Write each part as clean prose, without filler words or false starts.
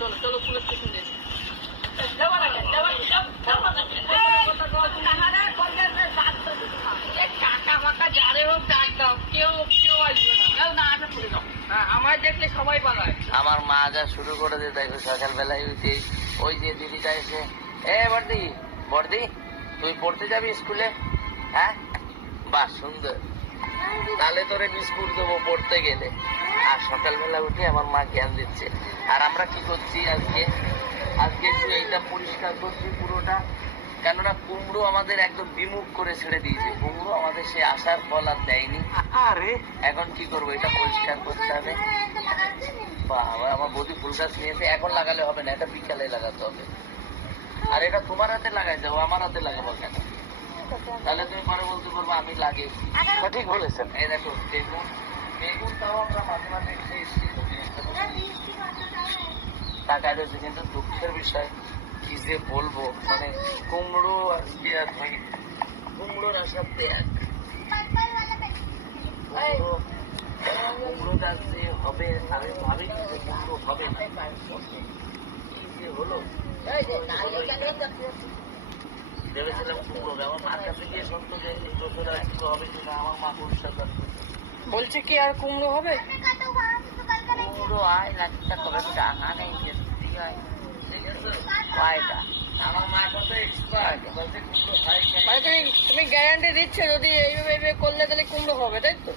চলো চলো police station যাই। কাকা ফাকা যারে হোক ডাক দাও, কেউ কেউ আসবে না। না আসা পড়ে যাও, আমায় দেখলে সবাই পালায়। আমার মা যা শুরু করে দিয়ে দেখো সকালবেলায় উঠে ওই যে দিদিটা এসে, এ বর্দি বর্দি তুই পড়তে যাবি স্কুলে? হ্যাঁ বাহ সুন্দর, তাহলে তোরে বিস্কুট দেবো পড়তে গেলে। আর সকালবেলা উঠে আমার মা জ্ঞান দিচ্ছে। আর আমরা কি করছি আজকে, আজকে একটু এইটা পরিষ্কার করছি পুরোটা, কেননা কুমড়ো আমাদের একদম বিমুখ করে ছেড়ে দিয়েছে। কুমড়ো আমাদের সে আসার ফল আর দেয়নি। আরে এখন কি করবো, এটা পরিষ্কার করতে হবে। বাবা আমার বৌদি ফুল গাছ নিয়েছে, এখন লাগালে হবে না, এটা বিকালে লাগাতে হবে। আর এটা তোমার হাতে লাগাই যাবো, আমার হাতে লাগাবো কেন? তাহলে তুমি পরে বলতে পারবো আমি লাগিয়েছি। ঠিক বলেছেন। এই দেখো বেগুন, বেগুনটাও আমরা মাঝে মাঝে খেয়েছি। টাকায় রয়েছে, কিন্তু দুঃখের বিষয় কি যে বলবো, মানে কুমড়ো আজকে আর ভাই কুমড়োর আসার ত্যাগ। কুমড়ো গাছ যে হবে আমি ভাবিনি যে কুমড়ো হবে না, কি যে হলো। ভেবেছিলাম কুমড়ো হবে, আমার মার কাছে গিয়ে সত্য যে এই বছর আর কিছু হবে কিনা, আমার মা পরিষ্কার বলছে কি আর কুমড়ো হবে? কুমড়ো আয় লাগটা তবে টাকা নেই, হয় কয়টা আমার মা কত এক্সপার্ট বলতে কুমড়ো হয়। মানে তুমি গ্যারান্টি দিচ্ছ যদি এইভাবে করলে তাহলে কুমড়ো হবে, তাই তো?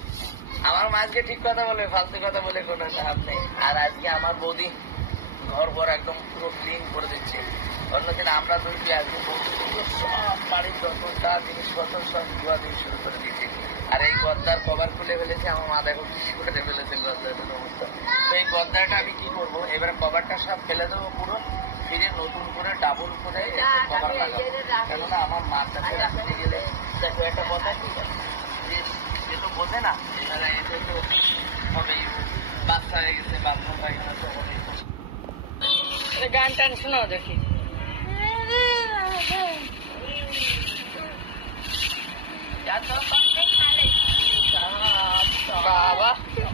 আমার মা আজকে ঠিক কথা বলে, ফালতু কথা বলে কোনো লাভ নেই। আর আজকে আমার বৌদি ঘর ঘর একদম পুরো ক্লিন করে দিচ্ছে। অন্যদিন আমরা তৈরি আজকে বৌদি সব বাড়ির যতটা জিনিসপত্র সব ধোয়া দিয়ে শুরু করে দিয়েছি। আর এই গদ্দার কভার খুলে ফেলেছে আমার মা, দেখো কি করে ফেলেছে গদ্দারের অবস্থা। তো এই গদ্দারটা আমি কি করবো, এবার কভারটা সব ফেলে দেবো, পুরো ফিরে নতুন করে ডাবল করে কভার লাগাবো। কেননা আমার মার কাছে রাখতে গেলে দেখো একটা কথা কি যে তো বোঝে না, এবারে এতে তো হবেই, বাচ্চা হয়ে গেছে, বাথরুম পায়খানা তো হবেই। গান টান শোনাও দেখি। বাবা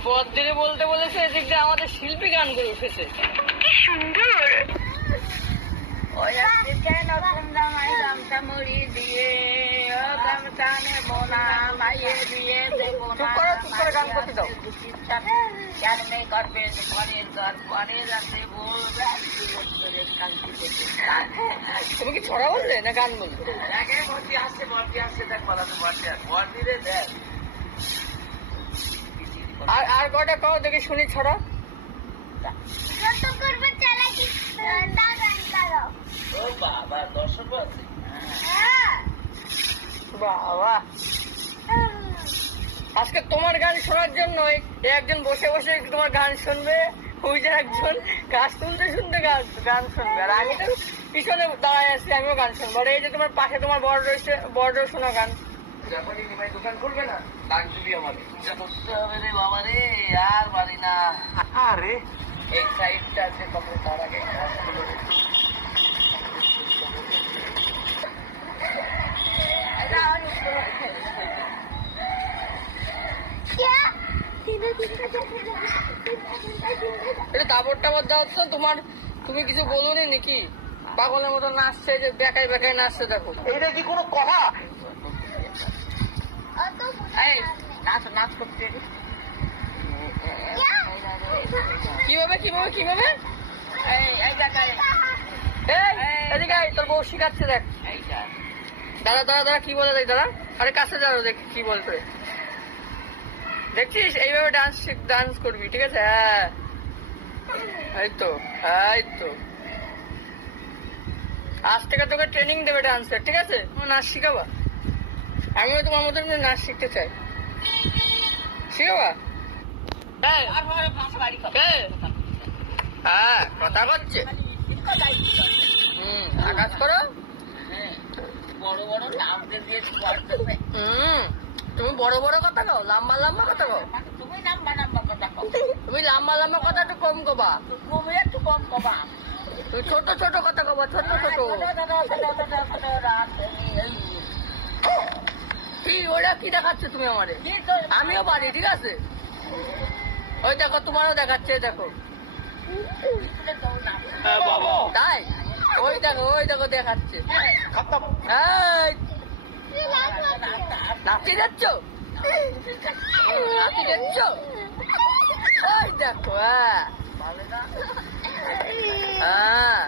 বদ্দিরে বলতে বলেছে, এদিক দিয়ে আমাদের শিল্পী গান করে উঠেছে, কি সুন্দর। ওই আজকে নতুন জামাই গামছা মুড়ি দিয়ে, ও গামছা নেবো না মাইয়ে দিয়ে দেবো না। চুপ করে গান করতে দাও। কেন মেয়ে করবে ঘরের ঘর পরে যাতে বলবে। তুমি কি ছড়া বললে না গান বললে? বর্দি আসছে, বর্দি আসছে, দেখ পালাতে বর্দি আসছে, বর্দি রে দেখ। আর কটা কও দেখে শুনি ছড়া। ও বাবা দর্শক আছে বাবা, আজকে তোমার গান শোনার জন্য একজন বসে বসে তোমার গান শুনবে, ওই যে একজন গাছ শুনতে শুনতে গান শুনবে, আর আমি তো পিছনে দাঁড়ায় আছি, আমিও গান শুনবো। আর এই যে তোমার পাশে তোমার বড় রয়েছে, বড় শোনা গান। যখনই নিমাই দোকান খুলবে না ডাক দিবি আমাকে, করতে হবে রে বাবা রে, আর পারি না। আরে এই সাইডটা আছে কত, তার আগে এটা দাবর টাবর দাও তো তোমার, তুমি কিছু বলোনি নাকি? পাগলের মতো নাচছে, যে বেকায় বেকায় নাচছে, দেখো এইটা কি কোনো কথা? এই নাচ নাচ করতে কিভাবে কিভাবে কিভাবে এদিকে তোর বউ শিখাচ্ছে, দেখ। দাদা দাদা দাদা কি বলে, দেখ দাদা, আরে কাছে যাও দেখ কি বলবে, দেখছিস? এইভাবে ডান্স করবি, ঠিক আছে? হ্যাঁ এই তো, এই তো আজ থেকে তোকে ট্রেনিং দেবে ডান্সের, ঠিক আছে? নাচ শিখাবা, আমিও তোমার মতন নাচ শিখতে চাই, শিখাবা? হ্যাঁ কথা করছে, কাজ করো। বড় বড় নাম দিয়ে তুমি বড় বড় কথা কও, লম্বা লম্বা কথা কও। তুমি নাম্বা নাম্বা কথা কও, তুমি লম্বা লম্বা কথা একটু কম কবা, তুমি একটু কম কবা। তুমি ছোট ছোট কথা কবা, ছোট ছোট। কি ওটা কি দেখাচ্ছ তুমি আমারে? আমিও পারি, ঠিক আছে? ওই দেখো তোমারও দেখাচ্ছে, দেখো। তাই ওই দেখো দেখাচ্ছে। এই নাচতে যাচ্ছ ওই দেখো। হ্যাঁ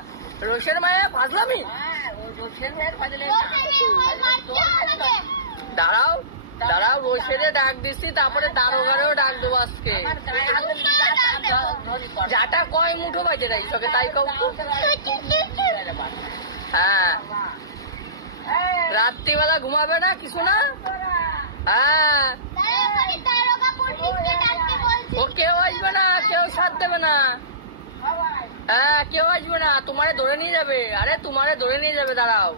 রোশের মায়া ফাজলামি। দাঁড়াও রোশেরে ডাক দিচ্ছি, তারপরে দারোগারেও ডাক দেবো আজকে। যাটা কয় মুঠো বাজে রাই সকে তাই কও। হ্যাঁ রাত্রিবেলা ঘুমাবে না কিছু না। হ্যাঁ ও কেউ আসবে না, কেউ সাথ দেবে না। হ্যাঁ কেউ আসবে না, তোমারে ধরে নিয়ে যাবে। আরে তোমারে ধরে নিয়ে যাবে, দাঁড়াও।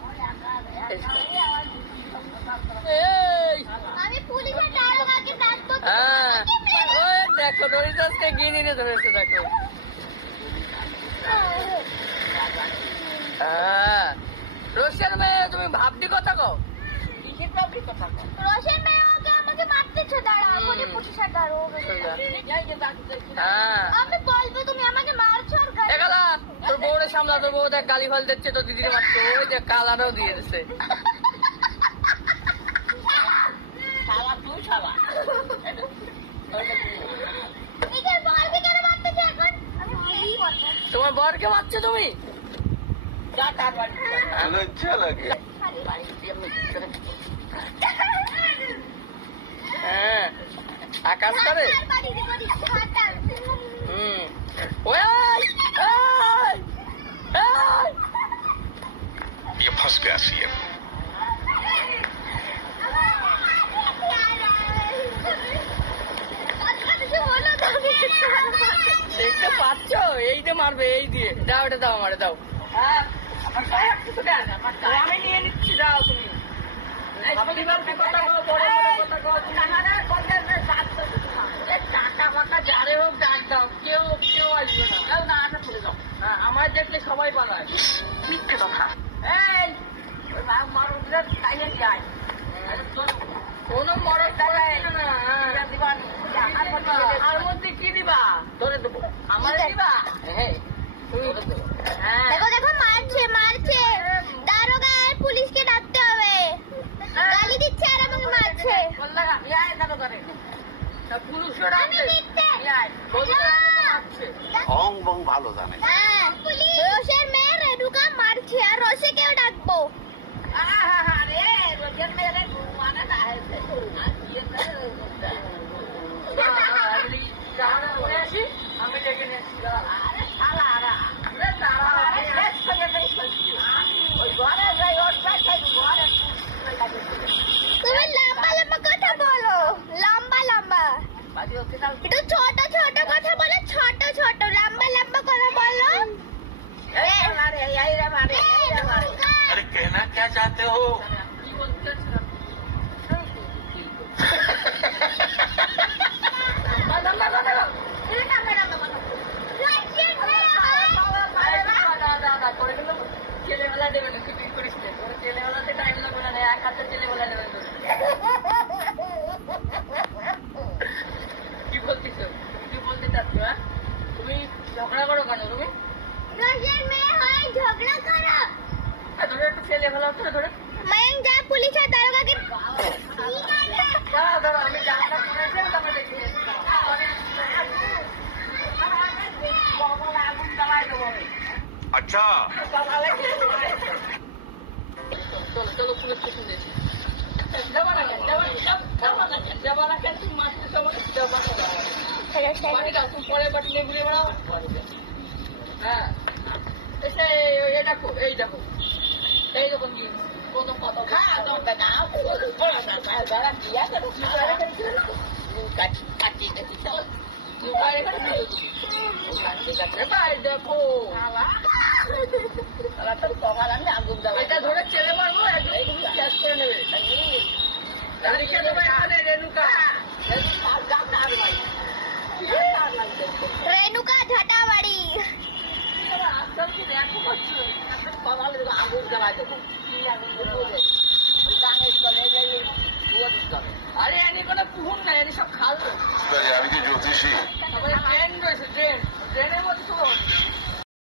হ্যাঁ ওই দেখো দরিদাসকে গিয়ে ধরেছে দেখো। হ্যাঁ রোশের মেয়ে তুমি ভাবটি কথা কও। রোশের মেয়ে ওকে আমাকে মারতেছো, দাঁড়াও আমাকে পুলিশের দাঁড়াও। হ্যাঁ আমি বলবো তুমি আমাকে মারছো আর গালি। একালা তোর বউরে সামলা, তোর বউ দেখ গালি ফল দিচ্ছে, তোর দিদির মারছে। ওই যে কালারও দিয়ে দিচ্ছে। নিজের বরকে কেন মারতেছো এখন? আমি পুলিশ বলবো। তোমার বরকে মারছো তুমি? হ্যাঁ আকাশ করে। ये फंस गया सीएम। দেখতে পাচ্ছ এই যে মারবে, এই দিয়ে দাও, এটা দাও আমারে দাও। আমি নিয়ে নিচ্ছি, দাও তুমি। যারে হোক ডাক দাও, কেউ আসবে না। হ্যাঁ আমার দেখলে সবাই পালায়। মিথ্যে কথা। এই কোনো মরদ না। আর মধ্যে কি দিবা? ধরে দেবো আমার দিবা। হ্যাঁ দেখো মারছে দারোগা আর পুলিশকে ডাকতে হবে। গালি দিচ্ছে আর আমাকে মারছে। পুলিশও আমি মিথ্যে। অং বং ভালো জানে। হ্যাঁ রোশের মেয়ে রেণুকা মারছে আর রোশেকেও ডাকবো। আমি ডেকে নিচ্ছি। তুমি লম্বা কথা বলো, লম্বা একটু ছোট কথা বলো, ছোট লম্বা কথা বলো। अरे कहना क्या चाहते हो? কি বলতে চাচ্ছিলাম? ছেলেবেলা দেবে না, তুই করিস না। তোর ছেলেবেলাতে টাইম লাগবে না, এক হাতে ছেলেবেলা দেবে। কি বলতেছ, কি বলতে চাচ্ছ? হ্যাঁ তুমি ঝগড়া করো কেন? তুমি রোশের মেয়ে হয় ঝগড়া করো। ধরে একটু ছেলেবেলা তো ধরে मैं जा पुलिस আর দারোগাকে। দাঁড়াও আমি জানাটা করেছি, তারপরে দেখি। अच्छा চলো পুলিশ স্টেশন দিয়েছি। যাবা না কেন তুমি মারতে সময় যাবা না। বাড়ি দাও, তুমি পরে বাড়ি নিয়ে ঘুরে বেড়াও। হ্যাঁ এসে এই দেখো এই দেখো কি কোনো কথা দেখো এটা ধরে ছেলে মারবো, একদম ক্যাশ করে নেবে। লিখে দেবো এখানে রেণুকা ঝাটাবাড়ি। আরে এনে কোনো পুকুর নাই, এনে সব খাল। আমি কি জ্যোতিষী? তারপরে ট্রেন রয়েছে, ট্রেনের মধ্যে